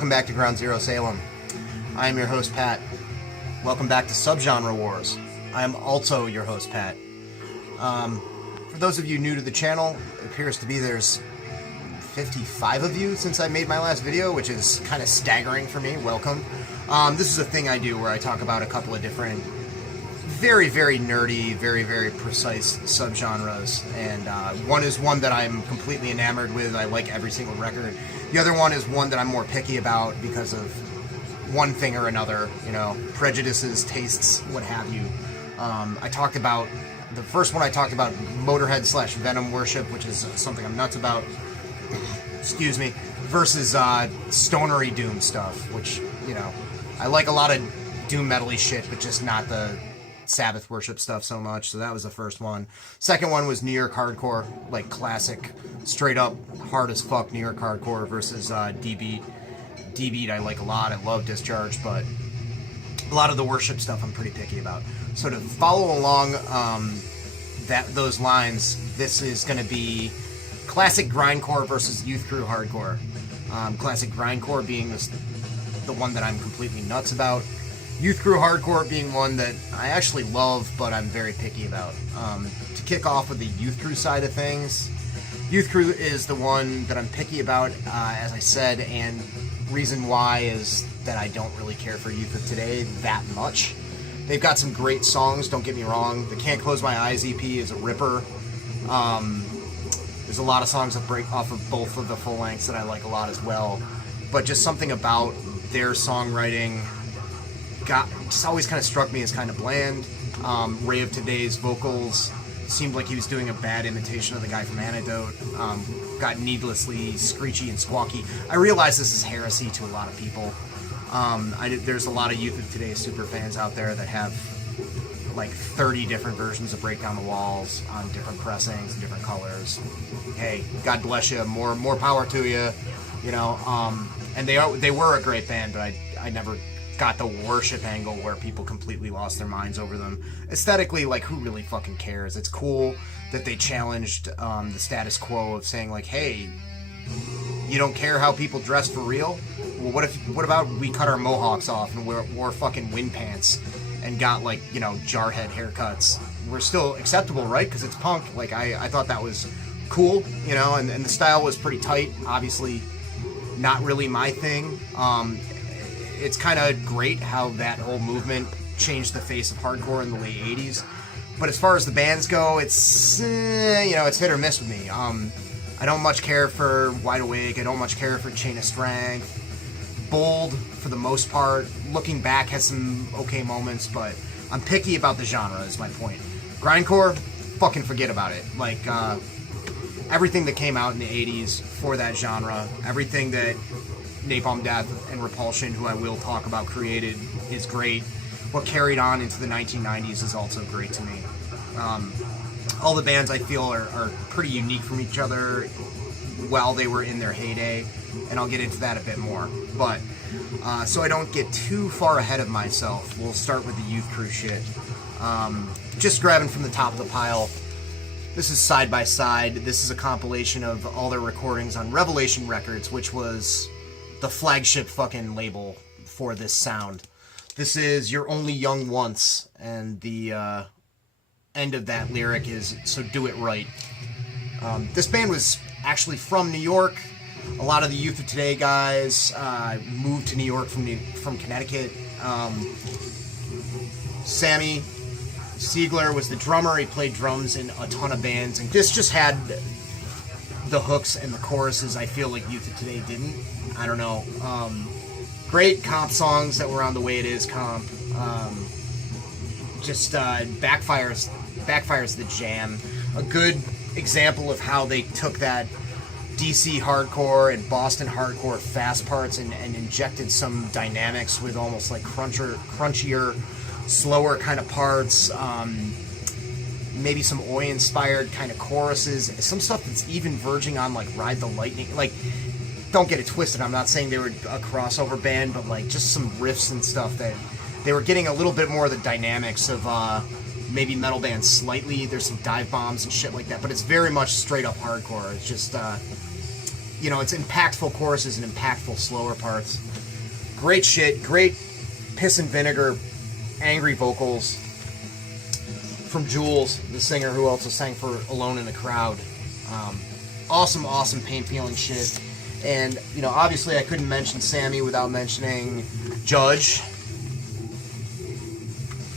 Welcome back to Groundzero, Salem. I am your host, Pat. Welcome back to Subgenre Wars. I am also your host, Pat. For those of you new to the channel, it appears to be there's 55 of you since I made my last video, which is kind of staggering for me. Welcome. This is a thing I do where I talk about a couple of different very, very nerdy, very, very precise subgenres, and one is one that I'm completely enamored with. I like every single record. The other one is one that I'm more picky about because of one thing or another, you know, prejudices, tastes, what have you. I talked about, the first one I talked about, Motorhead / Venom worship, which is something I'm nuts about, excuse me, versus stonery doom stuff, which, you know, I like a lot of doom metal-y shit, but just not the Sabbath worship stuff so much. So that was the first one. Second one was New York hardcore, like classic, straight up hard as fuck New York hardcore versus D-Beat. D-Beat I like a lot. I love Discharge, but a lot of the worship stuff I'm pretty picky about. So to follow along those lines, this is going to be classic grindcore versus youth crew hardcore. Classic grindcore being the one that I'm completely nuts about. Youth crew hardcore being one that I actually love, but I'm very picky about. To kick off with the youth crew side of things, youth crew is the one that I'm picky about, as I said, and reason why is that I don't really care for youth of today that much. They've got some great songs, don't get me wrong. The Can't Close My Eyes EP is a ripper. There's a lot of songs that break off of both of the full lengths that I like a lot as well. But just something about their songwriting just always kind of struck me as kind of bland. Ray of Today's vocals seemed like he was doing a bad imitation of the guy from Antidote. Got needlessly screechy and squawky. I realize this is heresy to a lot of people. There's a lot of Youth of Today super fans out there that have like 30 different versions of Break Down the Walls on different pressings and different colors. Hey, God bless you. More power to you. You know, and they were a great band, but I never got the worship angle where people completely lost their minds over them. Aesthetically, like, who really fucking cares? It's cool that they challenged the status quo of saying, like, hey, you don't care how people dress for real? Well, what about we cut our mohawks off and wore fucking wind pants and got, like, you know, jarhead haircuts? We're still acceptable, right? Because it's punk. Like, I thought that was cool, you know, and the style was pretty tight. Obviously, not really my thing. It's kind of great how that whole movement changed the face of hardcore in the late 80s. But as far as the bands go, it's, you know, it's hit or miss with me. I don't much care for Wide Awake. I don't much care for Chain of Strength. Bold, for the most part. Looking back, has some okay moments, but I'm picky about the genre, is my point. Grindcore, fucking forget about it. Like, everything that came out in the 80s for that genre, everything that Napalm Death and Repulsion, who I will talk about, created, is great. What carried on into the 1990s is also great to me. All the bands I feel are pretty unique from each other while they were in their heyday, and I'll get into that a bit more. But, so I don't get too far ahead of myself, we'll start with the youth crew shit. Just grabbing from the top of the pile, this is Side by Side. This is a compilation of all their recordings on Revelation Records, which was the flagship fucking label for this sound. This is You're Only Young Once, and the end of that lyric is, so do it right. This band was actually from New York. A lot of the Youth of Today guys moved to New York from Connecticut. Sammy Siegler was the drummer. He played drums in a ton of bands, and this just had the hooks and the choruses I feel like Youth of Today didn't. I don't know. Great comp songs that were on the Way It Is comp. Just backfires the jam. A good example of how they took that DC hardcore and Boston hardcore fast parts and injected some dynamics with almost like crunchier, slower kind of parts. Maybe some Oi-inspired kind of choruses, some stuff that's even verging on like Ride the Lightning. Like, don't get it twisted, I'm not saying they were a crossover band, but like just some riffs and stuff that they were getting a little bit more of the dynamics of maybe metal bands slightly. There's some dive bombs and shit like that, but it's very much straight up hardcore. It's just, you know, it's impactful choruses and impactful slower parts. Great shit, great piss and vinegar, angry vocals from Jules, the singer who also sang for Alone in the Crowd. Awesome pain-feeling shit. And, you know, obviously I couldn't mention Sammy without mentioning Judge.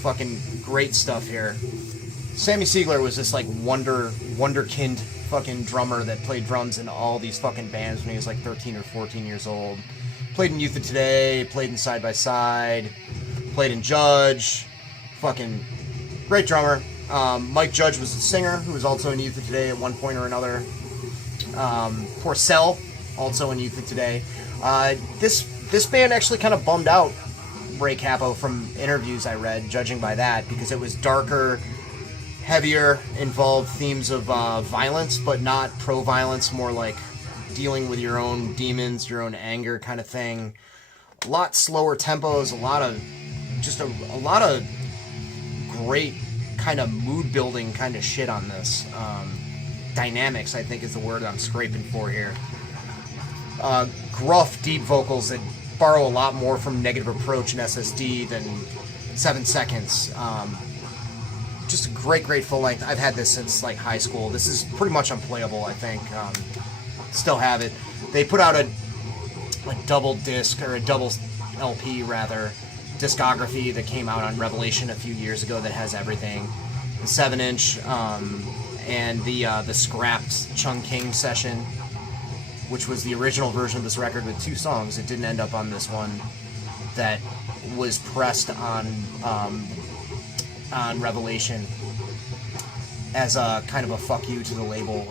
Fucking great stuff here. Sammy Siegler was this, like, wonderkind fucking drummer that played drums in all these fucking bands when he was, like, 13 or 14 years old. Played in Youth of Today, played in Side by Side, played in Judge. Fucking great drummer. Mike Judge was the singer, who was also in Youth of Today at one point or another. Porcel, also in Youth of Today. This band actually kind of bummed out Ray Cappo from interviews I read, judging by that, because it was darker, heavier, involved themes of violence, but not pro-violence, more like dealing with your own demons, your own anger kind of thing. A lot slower tempos, a lot of great kind of mood-building kind of shit on this. Dynamics, I think, is the word I'm scraping for here. Gruff, deep vocals that borrow a lot more from Negative Approach and SSD than 7 Seconds. Just a great full length. I've had this since like high school. This is pretty much unplayable, I think. Still have it. They put out a double disc, or a double LP rather, discography that came out on Revelation a few years ago that has everything. The 7-inch, and the scrapped Chung King session, which was the original version of this record with 2 songs. It didn't end up on this one, that was pressed on Revelation as a kind of a fuck you to the label,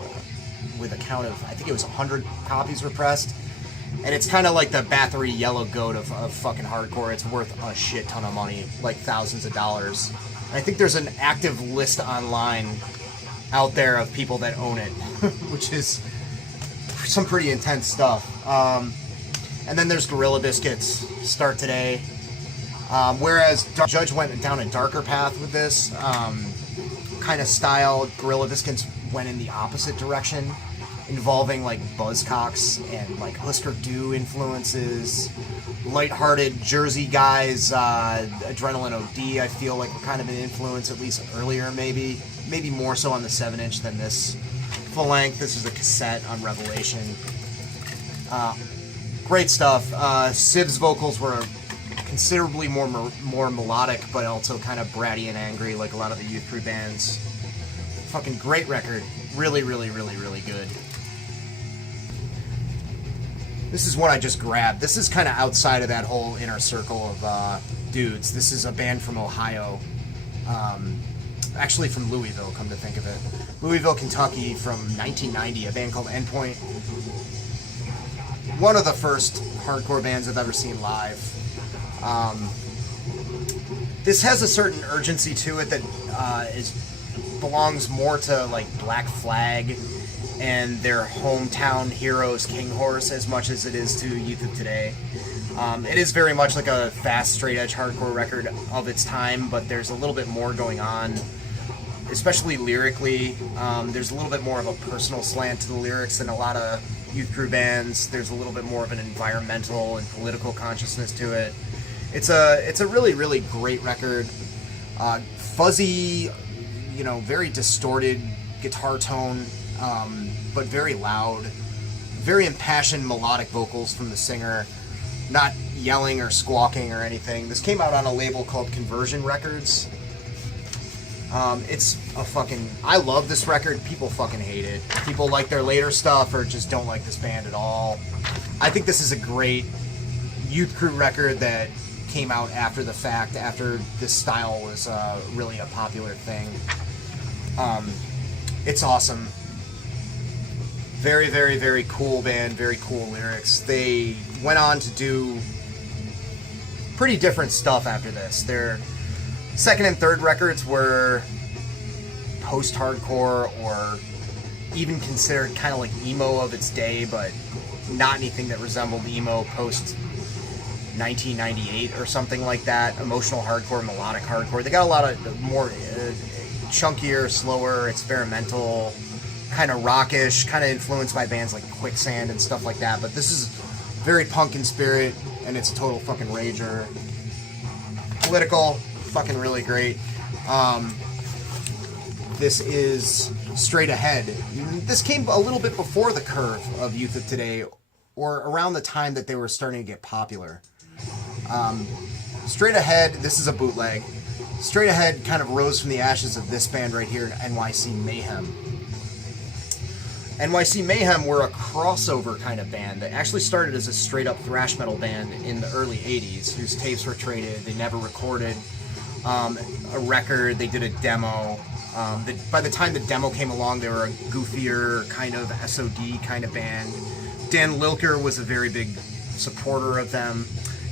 with a count of, I think it was 100 copies were pressed. And it's kind of like the Bathory Yellow Goat of fucking hardcore. It's worth a shit ton of money, like thousands of dollars. And I think there's an active list online out there of people that own it, which is some pretty intense stuff. And then there's Gorilla Biscuits, Start Today. Whereas Judge went down a darker path with this kind of style, Gorilla Biscuits went in the opposite direction, involving like Buzzcocks and like Husker Du influences, lighthearted Jersey guys, Adrenaline OD, I feel like were kind of an influence, at least earlier, maybe more so on the 7-inch than this full length. This is a cassette on Revelation. Great stuff. Siv's vocals were considerably more melodic, but also kind of bratty and angry, like a lot of the Youth Crew bands. Fucking great record. Really good. This is what I just grabbed. This is kind of outside of that whole inner circle of dudes. This is a band from Ohio. Actually from Louisville, come to think of it. Louisville, Kentucky, from 1990, a band called Endpoint. One of the first hardcore bands I've ever seen live. This has a certain urgency to it that belongs more to like Black Flag and their hometown heroes, King Horse, as much as it is to Youth of Today. It is very much like a fast, straight-edge hardcore record of its time, but there's a little bit more going on, especially lyrically. There's a little bit more of a personal slant to the lyrics than a lot of Youth Crew bands. There's a little bit more of an environmental and political consciousness to it. It's a really great record. Fuzzy, you know, very distorted guitar tone, but very loud, very impassioned melodic vocals from the singer, not yelling or squawking or anything. This came out on a label called Conversion Records. It's a fucking... I love this record. People fucking hate it. People like their later stuff or just don't like this band at all. I think this is a great Youth Crew record that came out after the fact, after this style was really a popular thing. It's awesome. Very cool band, very cool lyrics. They went on to do pretty different stuff after this. Their second and third records were post-hardcore, or even considered kind of like emo of its day, but not anything that resembled emo post 1998 or something like that. Emotional hardcore, melodic hardcore. They got a lot of more chunkier, slower, experimental, kind of rockish, kind of influenced by bands like Quicksand and stuff like that. But this is very punk in spirit, and it's a total fucking rager. Political, fucking really great. This is Straight Ahead. This came a little bit before the curve of Youth of Today, or around the time that they were starting to get popular. Straight Ahead, this is a bootleg. Straight Ahead kind of rose from the ashes of this band right here, NYC Mayhem. NYC Mayhem were a crossover kind of band that actually started as a straight-up thrash metal band in the early 80s, whose tapes were traded. They never recorded a record. They did a demo. By the time the demo came along, they were a goofier kind of SOD kind of band. Dan Lilker was a very big supporter of them.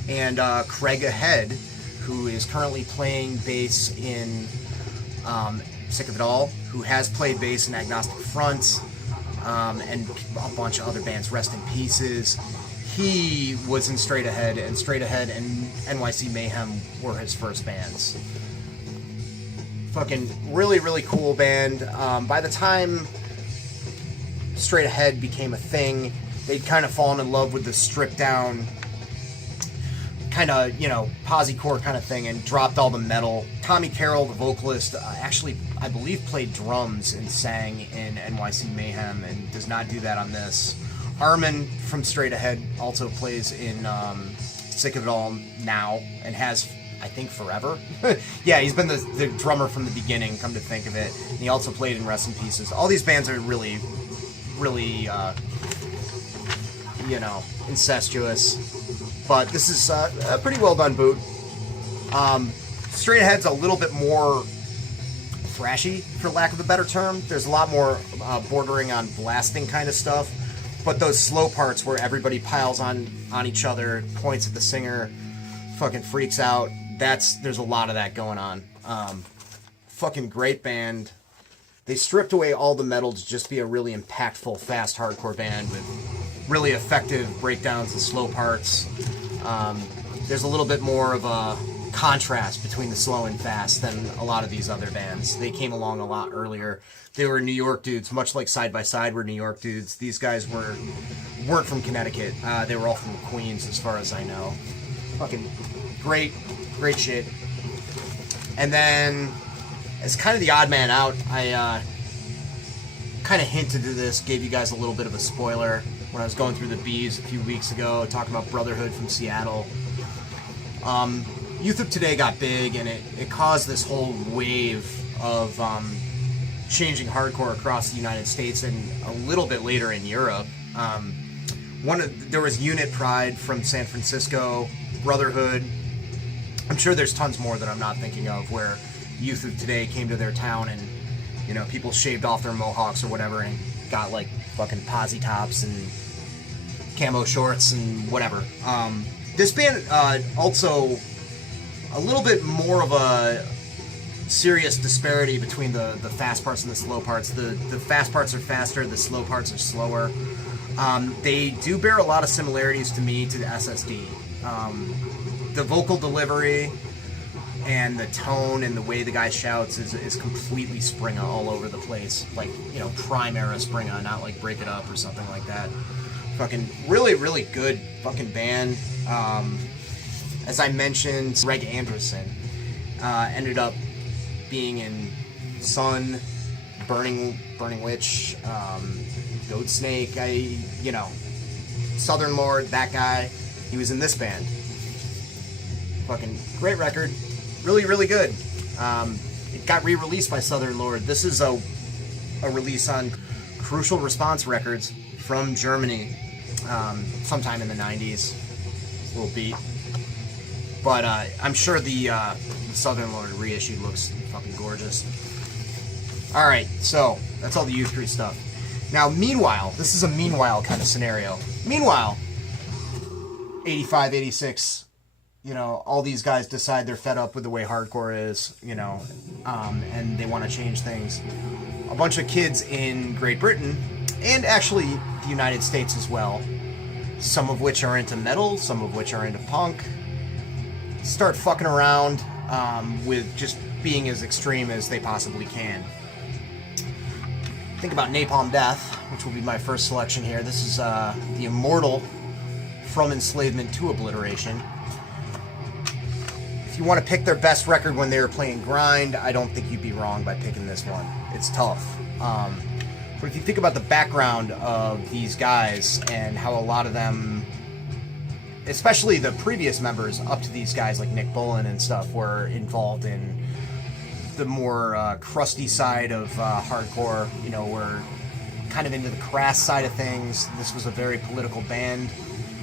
And Craig Ahead, who is currently playing bass in Sick of It All, who has played bass in Agnostic Front, and a bunch of other bands, Rest in Pieces. He was in Straight Ahead, and Straight Ahead and NYC Mayhem were his first bands. Fucking really, really cool band. By the time Straight Ahead became a thing, they'd kind of fallen in love with the stripped down, kind of, you know, posi-core kind of thing, and dropped all the metal. Tommy Carroll, the vocalist, actually, I believe, played drums and sang in NYC Mayhem, and does not do that on this. Armin from Straight Ahead also plays in Sick of It All now, and has, I think, forever. Yeah, he's been the drummer from the beginning, come to think of it. And he also played in Rest in Pieces. All these bands are really, really, you know, incestuous. But this is a pretty well done boot. Straight Ahead's a little bit more thrashy, for lack of a better term. There's a lot more bordering on blasting kind of stuff. But those slow parts where everybody piles on each other, points at the singer, fucking freaks out, there's a lot of that going on. Fucking great band. They stripped away all the metal to just be a really impactful, fast hardcore band with really effective breakdowns and slow parts. There's a little bit more of a contrast between the slow and fast than a lot of these other bands. They came along a lot earlier. They were New York dudes, much like Side by Side were New York dudes. These guys weren't from Connecticut. They were all from Queens, as far as I know. Fucking great shit. And then, as kind of the odd man out, I kind of hinted to this, gave you guys a little bit of a spoiler when I was going through the B's a few weeks ago, talking about Brotherhood from Seattle. Youth of Today got big, and it caused this whole wave of changing hardcore across the United States and a little bit later in Europe. There was Unit Pride from San Francisco, Brotherhood. I'm sure there's tons more that I'm not thinking of, where Youth of Today came to their town and, you know, people shaved off their mohawks or whatever and got like fucking posi tops and camo shorts and whatever. This band also a little bit more of a serious disparity between the fast parts and the slow parts. The fast parts are faster, the slow parts are slower. They do bear a lot of similarities to me to the SSD. The vocal delivery and the tone and the way the guy shouts is completely Springa all over the place. Like, you know, prime era Springa, not like Break It Up or something like that. Fucking really, really good fucking band. As I mentioned, Greg Anderson ended up being in Sun, Burning Witch, Goat Snake, Southern Lord, that guy. He was in this band. Fucking great record. Really, really good. It got re-released by Southern Lord. This is a release on Crucial Response Records from Germany, sometime in the 90s. A little beat. But I'm sure the Southern Lord reissue looks fucking gorgeous. Alright, so that's all the Youth Crew stuff. Now, meanwhile, this is a meanwhile kind of scenario. Meanwhile, 85, 86, all these guys decide they're fed up with the way hardcore is, and they want to change things. A bunch of kids in Great Britain, and actually the United States as well, some of which are into metal, some of which are into punk, start fucking around with just being as extreme as they possibly can. Think about Napalm Death, which will be my first selection here. This is the immortal From Enslavement to Obliteration. If you want to pick their best record when they were playing grind, I don't think you'd be wrong by picking this one. It's tough. But if you think about the background of these guys and how a lot of them, especially the previous members up to these guys like Nick Bullen and stuff, were involved in the more crusty side of hardcore, you know, were kind of into the crass side of things. This was a very political band,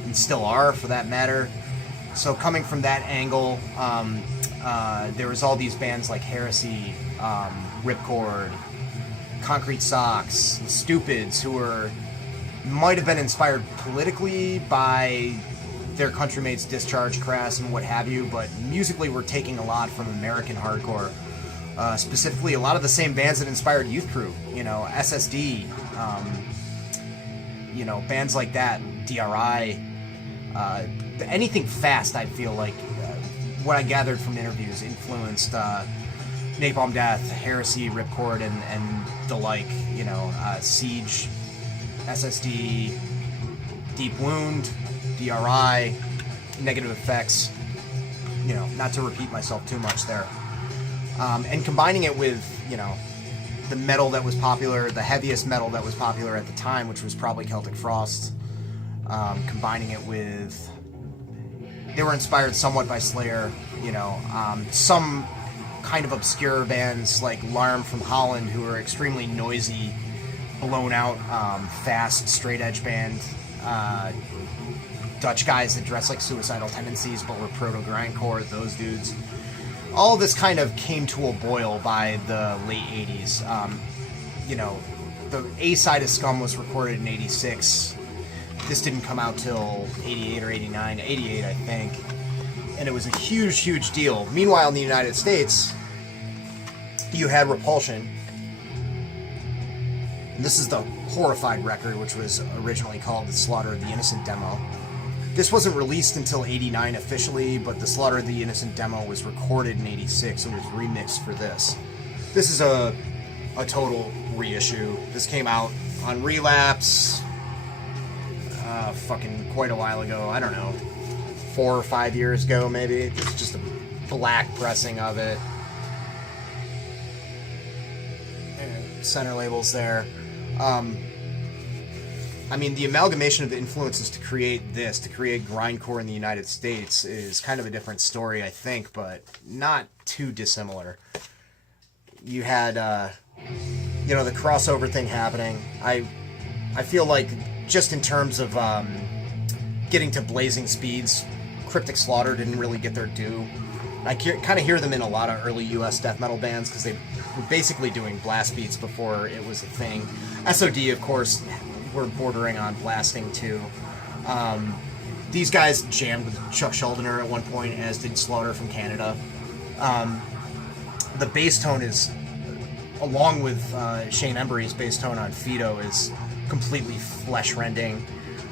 and still are for that matter. So coming from that angle, there was all these bands like Heresy, Ripcord, Concrete Socks, Stupids, who might have been inspired politically by their countrymates Discharge, Crass, and what have you, but musically were taking a lot from American hardcore. Specifically, a lot of the same bands that inspired Youth Crew, you know, SSD, you know, bands like that, DRI, anything fast, I feel like, what I gathered from interviews influenced Napalm Death, Heresy, Ripcord, and the like, you know, Siege, SSD, Deep Wound, DRI, Negative Effects, you know, not to repeat myself too much there. And combining it with, you know, the metal that was popular, the heaviest metal that was popular at the time, which was probably Celtic Frost, combining it with, they were inspired somewhat by Slayer, you know, some kind of obscure bands like Larm from Holland, who are extremely noisy, blown out, fast, straight edge band, Dutch guys that dress like Suicidal Tendencies but were proto-grindcore, those dudes. All of this kind of came to a boil by the late 80s. You know, the A side of Scum was recorded in 86. This didn't come out till 88 or 89, 88 I think. And it was a huge, huge deal. Meanwhile, in the United States, you had Repulsion. And this is the Horrified record, which was originally called the Slaughter of the Innocent demo. This wasn't released until 89 officially, but the Slaughter of the Innocent demo was recorded in 86 and was remixed for this. This is a total reissue. This came out on Relapse fucking quite a while ago. I don't know, 4 or 5 years ago maybe. This is just a black pressing of it. And center labels there. I mean, the amalgamation of the influences to create this, to create grindcore in the United States, is kind of a different story, I think, but not too dissimilar. You had, you know, the crossover thing happening. I feel like, just in terms of getting to blazing speeds, Cryptic Slaughter didn't really get their due. I kind of hear them in a lot of early U.S. death metal bands, because they were basically doing blast beats before it was a thing. SOD, of course, were bordering on blasting too. These guys jammed with Chuck Schuldiner at one point, as did Slaughter from Canada. The bass tone is, along with Shane Embury's bass tone on Fido, is completely flesh-rending.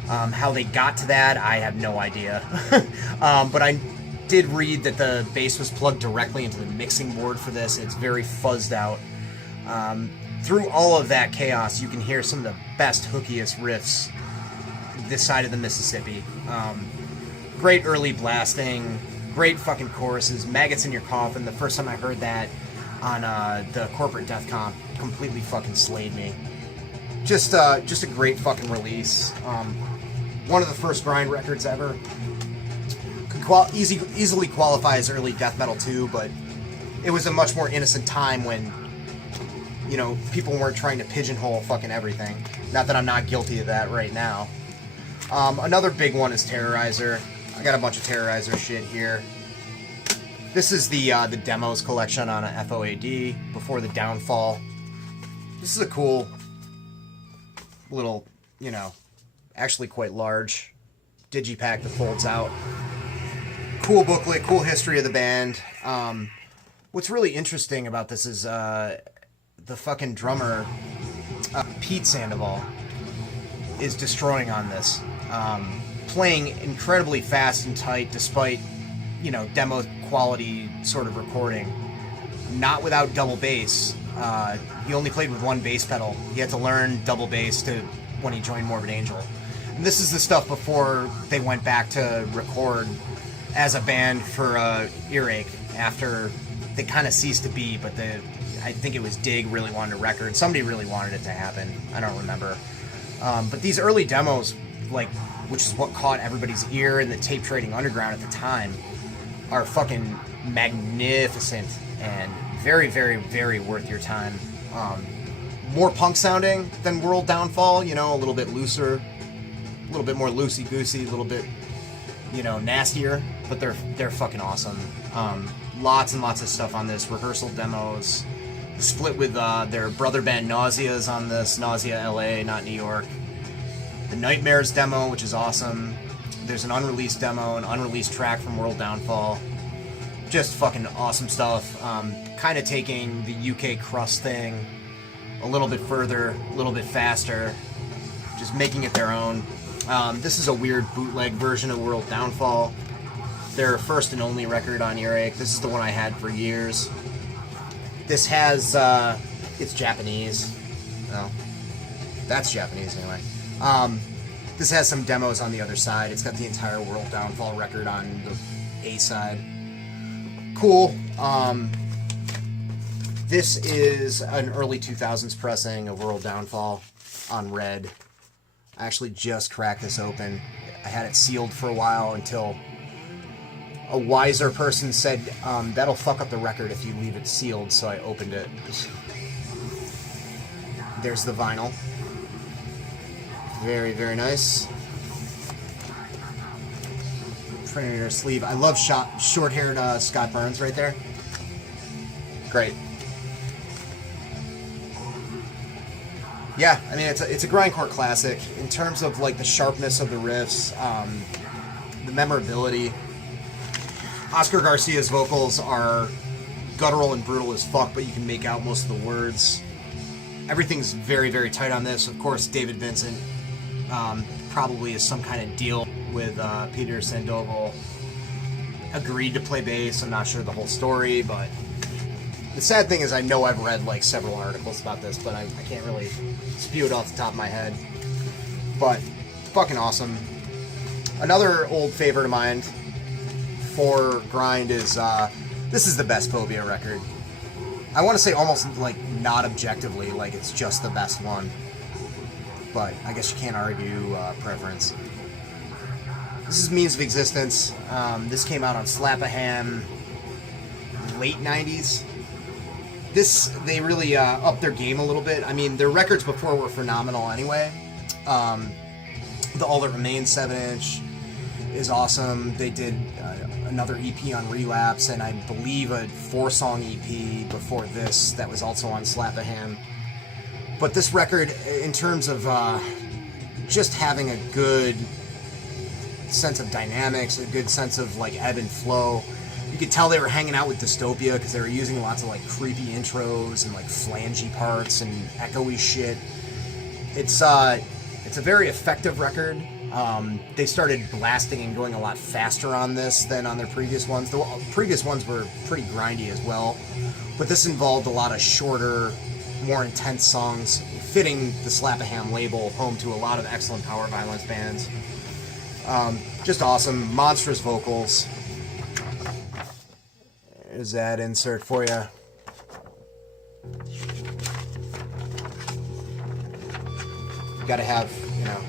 How they got to that, I have no idea. But I did read that the bass was plugged directly into the mixing board for this. It's very fuzzed out. Through all of that chaos, you can hear some of the best, hookiest riffs this side of the Mississippi. Great early blasting, great fucking choruses. Maggots in Your Coffin, the first time I heard that on the Corporate Death Comp, completely fucking slayed me. Just a great fucking release. One of the first grind records ever. Could easily qualify as early death metal too, but it was a much more innocent time when, you know, people weren't trying to pigeonhole fucking everything. Not that I'm not guilty of that right now. Another big one is Terrorizer. I got a bunch of Terrorizer shit here. This is the demos collection on a FOAD, Before the Downfall. This is a cool little, you know, actually quite large digipack that folds out. Cool booklet, cool history of the band. What's really interesting about this is the fucking drummer, Pete Sandoval, is destroying on this. Playing incredibly fast and tight despite, you know, demo quality sort of recording. Not without double bass. He only played with one bass pedal. He had to learn double bass when he joined Morbid Angel. This is the stuff before they went back to record as a band for Earache, after they kind of ceased to be, but I think it was Dig really wanted a record. Somebody really wanted it to happen. I don't remember. But these early demos, like, which is what caught everybody's ear in the tape trading underground at the time, are fucking magnificent and very, very, very worth your time. More punk sounding than World Downfall, you know, a little bit looser, a little bit more loosey-goosey, a little bit, you know, nastier, but they're fucking awesome. Lots and lots of stuff on this. Rehearsal demos. Split with their brother band Nausea's on this. Nausea LA, not New York. The Nightmares demo, which is awesome. There's an unreleased demo, an unreleased track from World Downfall. Just fucking awesome stuff. Kind of taking the UK crust thing a little bit further, a little bit faster. Just making it their own. This is a weird bootleg version of World Downfall. Their first and only record on Earache. This is the one I had for years. This has, it's Japanese. No, that's Japanese anyway. This has some demos on the other side. It's got the entire World Downfall record on the A side. Cool. This is an early 2000s pressing of World Downfall on red. I actually just cracked this open. I had it sealed for a while until a wiser person said, that'll fuck up the record if you leave it sealed, so I opened it. There's the vinyl. Very, very nice. Printed sleeve. I love short-haired Scott Burns right there. Great. Yeah, I mean, it's a grindcore classic. In terms of, like, the sharpness of the riffs, the memorability. Oscar Garcia's vocals are guttural and brutal as fuck, but you can make out most of the words. Everything's very, very tight on this. Of course, David Vincent probably is some kind of deal with Peter Sandoval. Agreed to play bass. I'm not sure the whole story, but the sad thing is I know I've read like several articles about this, but I can't really spew it off the top of my head. But fucking awesome. Another old favorite of mine for grind is this is the best Phobia record. I want to say almost like not objectively, like it's just the best one, but I guess you can't argue preference. This is Means of Existence. This came out on Slap-a-Ham, late 90s. They really upped their game a little bit. I mean, their records before were phenomenal anyway. The All That Remains 7-inch is awesome. They did another EP on Relapse, and I believe a 4-song EP before this that was also on Slap-a-Ham. But this record, in terms of just having a good sense of dynamics, a good sense of like ebb and flow, you could tell they were hanging out with Dystopia because they were using lots of like creepy intros and like flangey parts and echoey shit. It's a very effective record. They started blasting and going a lot faster on this than on their previous ones. The previous ones were pretty grindy as well, but this involved a lot of shorter, more intense songs, fitting the Slap-a-Ham label, home to a lot of excellent power violence bands. Just awesome, monstrous vocals. There's that insert for you. Got to have, you know,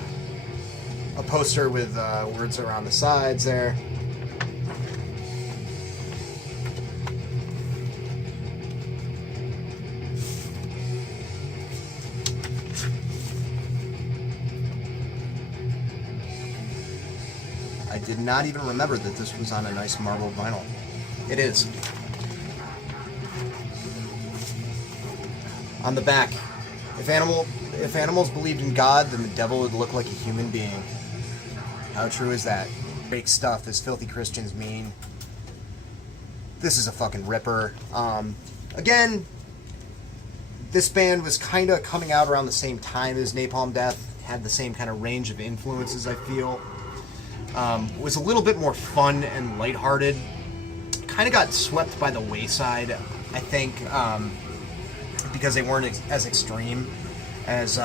a poster with words around the sides there. I did not even remember that this was on a nice marbled vinyl. It is. On the back, if animals believed in God, then the devil would look like a human being. How true is that? Fake stuff, as filthy Christians mean. This is a fucking ripper. Again, this band was kind of coming out around the same time as Napalm Death, had the same kind of range of influences, I feel. Was a little bit more fun and lighthearted. Kind of got swept by the wayside, I think, because they weren't as extreme as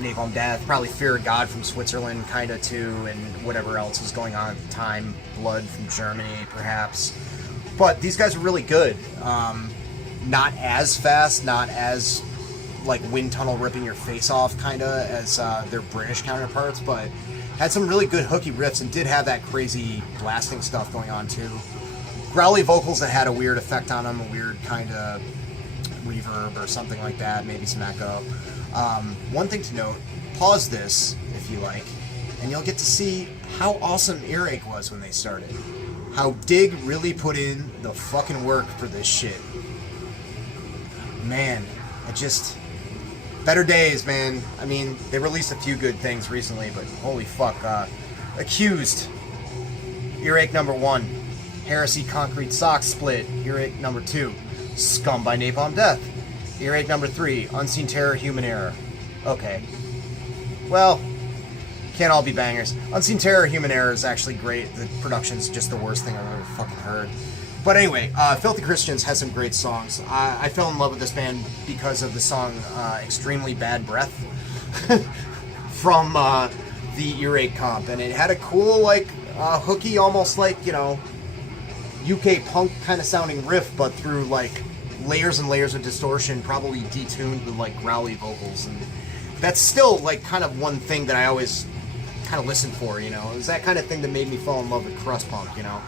Napalm Death, probably Fear of God from Switzerland, kind of too, and whatever else was going on at the time. Blood from Germany, perhaps. But these guys are really good. Not as fast, not as like wind tunnel ripping your face off kind of as their British counterparts, but had some really good hooky riffs and did have that crazy blasting stuff going on too. Growly vocals that had a weird effect on them, a weird kind of reverb or something like that, maybe some echo. One thing to note, pause this if you like, and you'll get to see how awesome Earache was when they started. How Dig really put in the fucking work for this shit. Man, it just... better days, man. I mean, they released a few good things recently, but holy fuck. Accused, Earache number 1. Heresy Concrete Sock Split, Earache number 2. Scum by Napalm Death, Earache number 3. Unseen Terror, Human Error. Okay. Well, can't all be bangers. Unseen Terror, Human Error is actually great. The production's just the worst thing I've ever fucking heard. But anyway, Filthy Christians has some great songs. I fell in love with this band because of the song Extremely Bad Breath from the Earache comp. And it had a cool, like, hooky, almost like, you know, UK punk kind of sounding riff, but through, like, layers and layers of distortion, probably detuned with, like, growly vocals. And that's still, like, kind of one thing that I always kind of listen for, you know. It was that kind of thing that made me fall in love with crust punk, you know.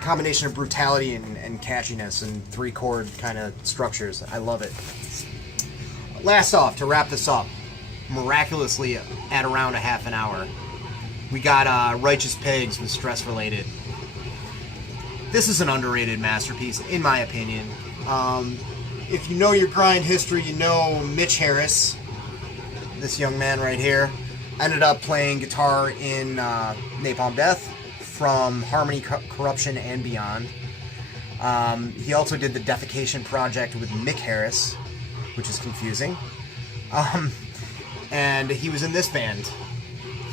Combination of brutality and catchiness and 3-chord kind of structures. I love it. Last off, to wrap this up, miraculously at around a half an hour, we got Righteous Pigs with Stress Related. This is an underrated masterpiece, in my opinion. If you know your grind history, you know Mitch Harris, this young man right here, ended up playing guitar in Napalm Death, from Harmony Corruption and beyond. He also did the Defecation Project with Mick Harris, which is confusing. And he was in this band.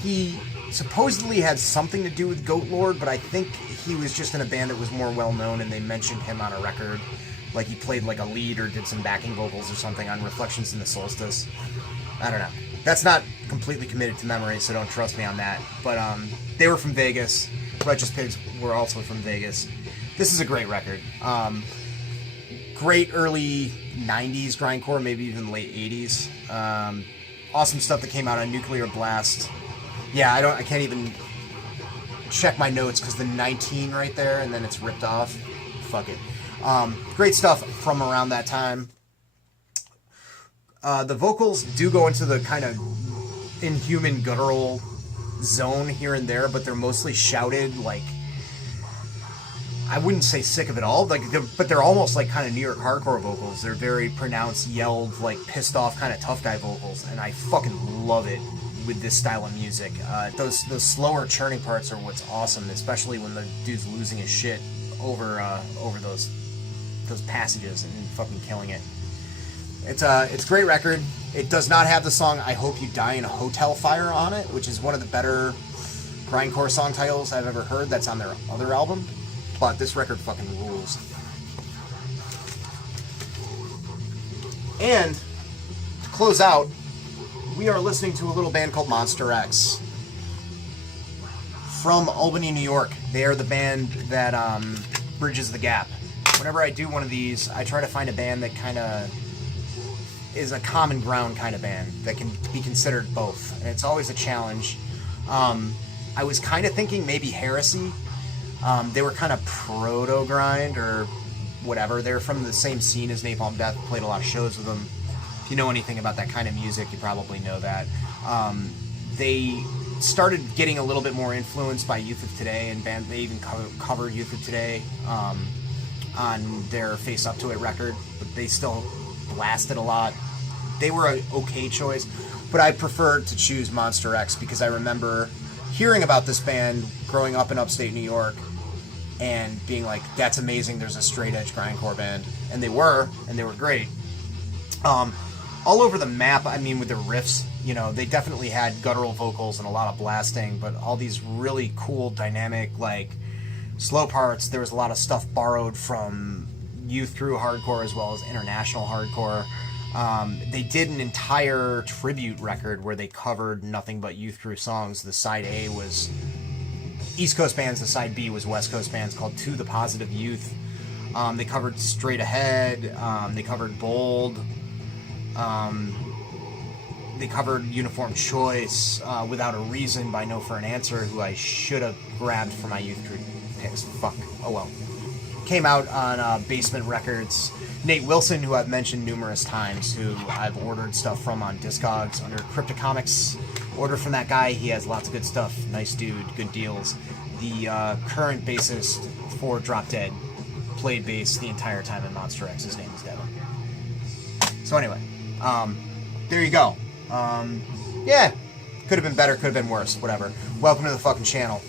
He supposedly had something to do with Goat Lord, but I think he was just in a band that was more well-known and they mentioned him on a record. Like he played like a lead or did some backing vocals or something on Reflections in the Solstice. I don't know. That's not completely committed to memory, so don't trust me on that. But they were from Vegas. Righteous Pigs were also from Vegas. This is a great record. Great early 90s grindcore, maybe even late 80s. Awesome stuff that came out on Nuclear Blast. Yeah, I can't even check my notes because the 19 right there and then it's ripped off. Fuck it. Great stuff from around that time. The vocals do go into the kind of inhuman guttural zone here and there, but they're mostly shouted, like, I wouldn't say sick of it all, like, but they're almost like kind of New York hardcore vocals. They're very pronounced, yelled, like pissed off kind of tough guy vocals, and I fucking love it with this style of music. Those slower churning parts are what's awesome, especially when the dude's losing his shit over those passages and fucking killing it. It's a great record. It does not have the song I Hope You Die in a Hotel Fire on it, which is one of the better grindcore song titles I've ever heard. That's on their other album. But this record fucking rules. And to close out, we are listening to a little band called Monster X from Albany, New York. They are the band that bridges the gap. Whenever I do one of these, I try to find a band that kind of is a common ground kind of band that can be considered both, and it's always a challenge. I was kind of thinking maybe Heresy. They were kind of proto-grind or whatever. They're from the same scene as Napalm Death, played a lot of shows with them. If you know anything about that kind of music, you probably know that. They started getting a little bit more influenced by Youth of Today, and they even covered Youth of Today on their Face Up To It record, but they still blasted a lot. They were an okay choice, but I preferred to choose Monster X because I remember hearing about this band growing up in upstate New York and being like, that's amazing, there's a straight edge grindcore band. And they were great. All over the map, I mean, with their riffs, you know, they definitely had guttural vocals and a lot of blasting, but all these really cool, dynamic, like, slow parts. There was a lot of stuff borrowed from youth crew hardcore as well as international hardcore. They did an entire tribute record where they covered nothing but Youth Crew songs. The side A was East Coast bands, the side B was West Coast bands, called To the Positive Youth. They covered Straight Ahead, they covered Bold, they covered Uniform Choice, Without a Reason by No for an Answer, who I should have grabbed for my Youth Crew picks. Fuck. Oh well. Came out on Basement Records. Nate Wilson, who I've mentioned numerous times, who I've ordered stuff from on Discogs under Cryptocomics. Order from that guy. He has lots of good stuff. Nice dude. Good deals. The current bassist for Drop Dead played bass the entire time in Monster X. His name is Devin. So anyway, there you go. Yeah, could have been better, could have been worse, whatever. Welcome to the fucking channel.